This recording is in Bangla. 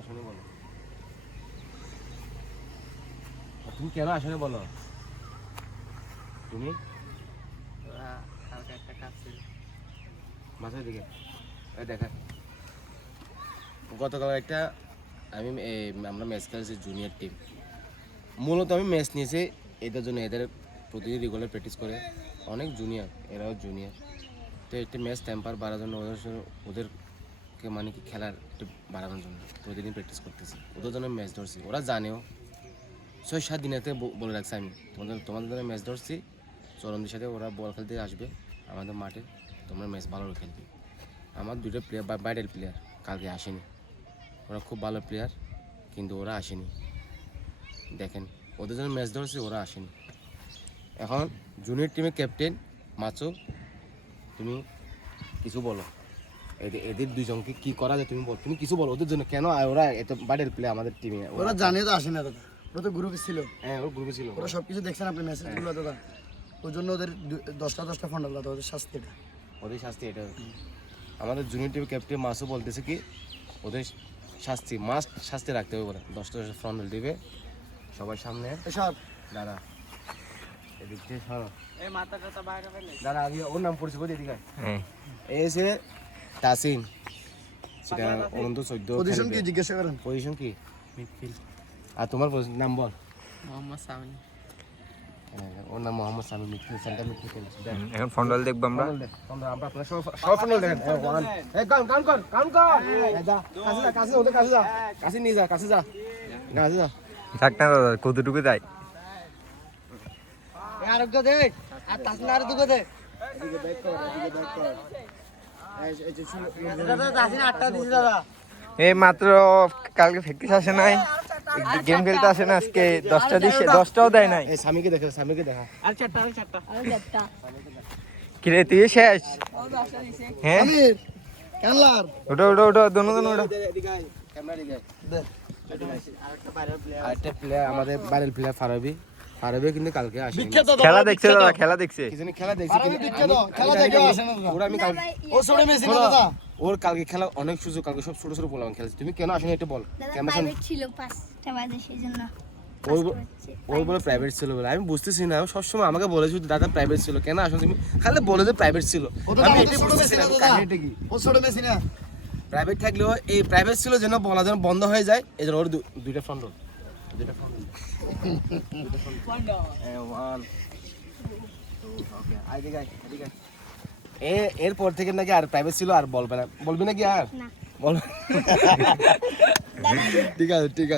আসনি বলো, তুমি কেন আসনি বলো। তুমি কালকে একটা কাজ ছিল মাথার দিকে দেখা। গতকাল একটা আমরা ম্যাচ খেলেছি জুনিয়র টিম। মূলত আমি ম্যাচ নিয়েছি এদের জন্য, এদের প্রতিদিন রেগুলার প্র্যাকটিস করে অনেক জুনিয়র, এরাও জুনিয়র। তো একটা ম্যাচ টেম্পার বাড়ানোর জন্য ওদেরকে মানে কি খেলার একটু বাড়ানোর জন্য প্রতিদিন প্র্যাকটিস করতেছি, ওদের জন্য ম্যাচ ধরছি। ওরা জানেও 6-7 দিনেতে বলে রাখছি আমি তোমাদের জন্য ম্যাচ ধরছি। চরমদের সাথে ওরা বল খেলতে আসবে আমাদের মাঠে, তোমরা ম্যাচ ভালো খেলবে। আমার দুটো প্লেয়ার বাইরের প্লেয়ার কালকে আসেনি, ওরা খুব ভালো প্লেয়ার কিন্তু ওরা আসেনি। দেখেন ওদের জন্য ম্যাচ ধরছি, ওরা আসেনি। এখন জুনিয়র টিমের ক্যাপ্টেন মাচো, তুমি কিছু বলো এদের দুইজনকে কি করা যায়, তুমি বলো, তুমি কিছু বলো ওদের জন্য। কেন ওরা এত বাইরের প্লেয়ার আমাদের টিমে? ওরা জানে তো আসে না দাদা, ওরা তো গ্রুপে ছিল। হ্যাঁ ওর গ্রুপে ছিল, ওরা সব কিছু দেখছেন আপনি মেসেজগুলো দাদা। ওই জন্য ওদের 10টা ফান্ডাল দাদা, ওদের শাস্তি এটা। ওদের শাস্তি এটা। আমাদের জুনিয়র টিমের ক্যাপ্টেন মাসও বলতেছে কি ওদের শাস্তি মাস্ট শাস্তি রাখতে হবে বলে, 10টা ফ্রন্টল দিবে সবার সামনে। এসব দাদা এদিক দিয়ে সরো, এই মাথাটা বাইরে ফেলে দাদা আগে ওর নাম পরিচয় বলে এদিকে। এই যে তাসিন, সেটা অনন্ত 14। পজিশন কি জিজ্ঞাসা করেন? পজিশন কি? মিডফিল্ড। আর তোমার নাম বল? মোহাম্মদ সামি। ওর নাম Mohammad Sami, midfield, centre midfield খেলছে। এখন ফন্ডল দেখবো আমরা। আমরা আপনারা সব ফন্ডল দেখেন। এই কাউন্ট কর। এই যা কাছে ওদের কাছে যা, কাছে নিয়ে যা, কাছে যা। থাক না দাদা, কতটুকু যায়? আরেকটা দে, আর তাসনা আর দুটো দে। দাদা তাসিন 8টা দিছি দাদা। এই মাত্র কালকে প্র্যাকটিস আসে নাই, গেম খেলতে আসে না, আজকে 10টা দিছে, 10টাও দেয় নাই। এই সামিকে দেখা। আর চারটা কিরে তুই শেষ? হ্যাঁ আমির ক্যানলার ওটা দোনো ওটা। আরেকটা প্লেয়ার আমাদের বাইরের প্লেয়ার ফারাবি কিন্তু কালকে আসেনি। খেলা দেখছে দাদা, খেলা দেখছে। কি জানি খেলা দেখছি কিন্তু খেলা দেখে আসে না দাদা। ওরা আমি কালকে ও ছোট মেসি না দাদা। ওর কালকে খেলা অনেক সুযোগ, কালকে সব ছোট পোলাপান খেলছে। তুমি কেন আসেনি এটা বল। ক্যামেরা প্রাইভেট ছিল 5টা বাজে সেজন্য। ওর বলে প্রাইভেট ছিল বলে, আমি বুঝতেছি না। সবসময় আমাকে বলে শুধু দাদা প্রাইভেট ছিল, কেন আসো তুমি? খালি বলে যে প্রাইভেট ছিল, আমি এটাই বুঝতেছি না কাহিনীটা কি। ও ছোট মেসি না। প্রাইভেট থাকলেও এই প্রাইভেট ছিল যেন বলা যেন বন্ধ হয়ে যায়, এই জন্য ওর দুইটা ফ্রন্ট এরপর থেকে নাকি আর প্রাইভেট ছিল আর বলবি নাকি আর না। বল। ঠিক আছে